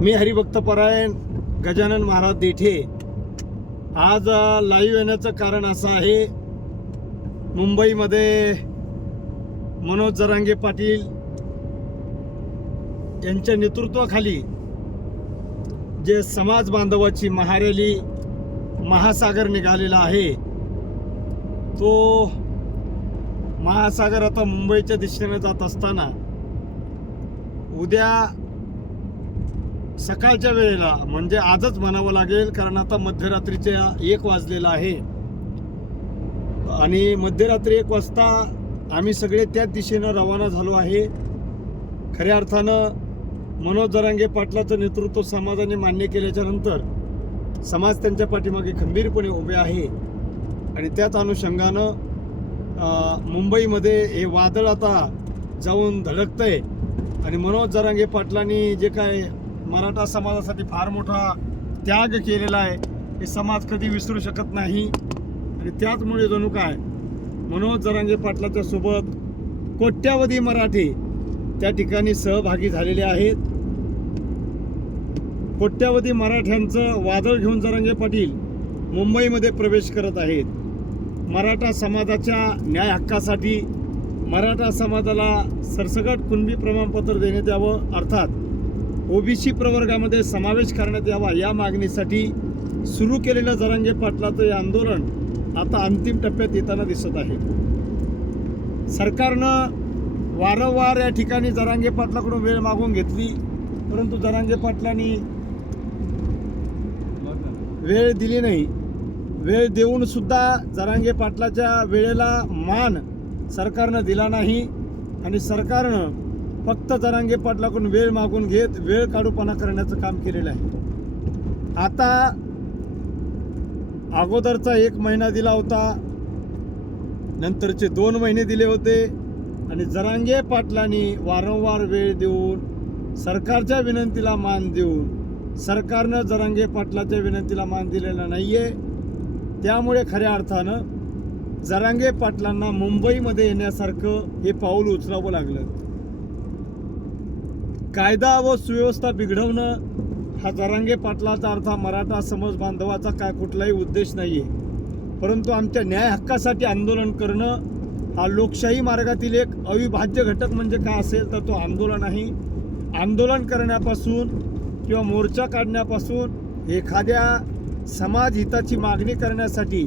मी हरिभक्तपरायण गजानन महाराज देठे। आज लाईव्ह येण्याचं कारण असं आहे, मुंबईमध्ये मनोज जरांगे पाटील यांच्या नेतृत्वाखाली जे समाज बांधवाची महारॅली महासागर निघालेला आहे, तो महासागर आता मुंबईच्या दिशेने जात असताना उद्या सकाळच्या वेळेला, म्हणजे आजच म्हणावं लागेल, कारण आता मध्यरात्रीच्या 1 वाजलेला आहे आणि मध्यरात्री 1 वाजता आम्ही सगळे त्याच दिशेनं रवाना झालो आहे। खऱ्या अर्थानं मनोज जरांगे पाटलाचं नेतृत्व समाजाने मान्य केल्याच्या नंतर समाज त्यांच्या पाठीमागे खंबीरपणे उभे आहे आणि त्याच अनुषंगानं मुंबईमध्ये हे वादळ आता जाऊन धडकतंय आणि मनोज जरांगे पाटलांनी जे काय मराठा समाजासाठी फार मोठा त्याग केलेला आहे, हे समाज कधी विसरू शकत नाही आणि त्याचमुळे जणू काय मनोज जरांगे पाटलाच्या सोबत कोट्यावधी मराठी त्या ठिकाणी सहभागी झालेले आहेत। कोट्यावधी मराठ्यांचं वादळ घेऊन जरांगे पाटील मुंबईमध्ये प्रवेश करत आहेत। मराठा समाजाच्या न्याय हक्कासाठी मराठा समाजाला सरसकट कुणबी प्रमाणपत्र देण्यात यावं, अर्थात ओबीसी प्रवर्गामध्ये समावेश करण्यात यावा, या मागणीसाठी सुरू केलेलं जरांगे पाटलाचं हे आंदोलन आता अंतिम टप्प्यात येताना दिसत आहे। सरकारनं वारंवार या ठिकाणी जरांगे पाटलाकडून वेळ मागून घेतली, परंतु जरांगे पाटलांनी वेळ दिली नाही। वेळ देऊन सुद्धा जरांगे पाटलाच्या वेळेला मान सरकारनं दिला नाही आणि सरकारनं फक्त जरांगे पाटलाकडून वेळ मागून घेत वेळ काढूपणा करण्याचं काम केलेलं आहे। आता अगोदरचा 1 महिना दिला होता, नंतरचे 2 महिने दिले होते आणि जरांगे पाटलांनी वारंवार वेळ देऊन सरकारच्या विनंतीला मान देऊन सरकारनं जरांगे पाटलाच्या विनंतीला मान दिलेला नाहीये। त्यामुळे खऱ्या अर्थानं जरांगे पाटलांना मुंबईमध्ये येण्यासारखं हे पाऊल उचलावं लागलं। कायदा व सुव्यवस्था बिघडवणं हा जरांगे पाटलाचा अर्थ मराठा समाज बांधवाचा काय कुठलाही उद्देश नाहीये, परंतु आमच्या न्याय हक्कासाठी आंदोलन करणं हा लोकशाही मार्गातील एक अविभाज्य घटक म्हणजे काय असेल तर तो आंदोलन आहे। आंदोलन करण्यापासून किंवा मोर्चा काढण्यापासून एखाद्या समाज हिताची मागणी करण्यासाठी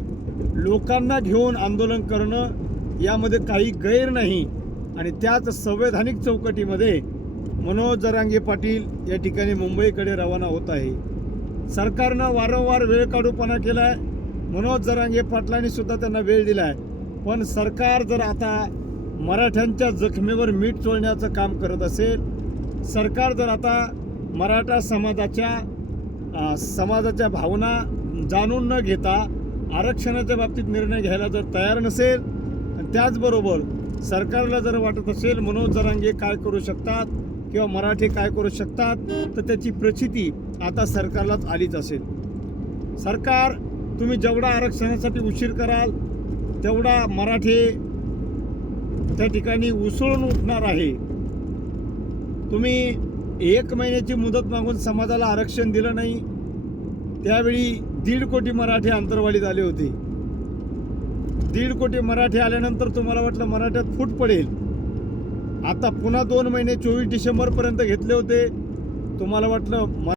लोकांना घेऊन आंदोलन करणं यामध्ये काही गैर नाही आणि त्याच संवैधानिक चौकटीमध्ये मनोज जरांगे पाटील या ठिकाणी मुंबईकडे रवाना होत आहे। सरकारनं वारंवार वेळ काढूपणा केलाय, मनोज जरांगे पाटलांनी सुद्धा त्यांना वेळ दिलाय, पण सरकार जर आता मराठ्यांच्या जखमेवर मीठ चोळण्याचं काम करत असेल, सरकार जर आता मराठा समाजाच्या भावना जाणून न घेता आरक्षणाच्या बाबतीत निर्णय घ्यायला जर तयार नसेल आणि त्याचबरोबर सरकारला जर वाटत असेल मनोज जरांगे काय करू शकतात किंवा मराठी काय करू शकतात, तर त्याची प्रचिती आता सरकारलाच आलीच असेल। सरकार, तुम्ही जेवढा आरक्षणासाठी उशीर कराल तेवढा मराठी त्या ठिकाणी उसळून उठणार आहे। तुम्ही 1 महिन्याची मुदत मागून समाजाला आरक्षण दिलं नाही, त्यावेळी 1.5 कोटी मराठी अंतर्वालीत आले होते। 1.5 कोटी मराठी आल्यानंतर तुम्हाला वाटलं मराठ्यात फूट पडेल, आता पुन्हा 2 महिने 24 डिसेंबरपर्यंत घेतले होते, तुम्हाला वाटलं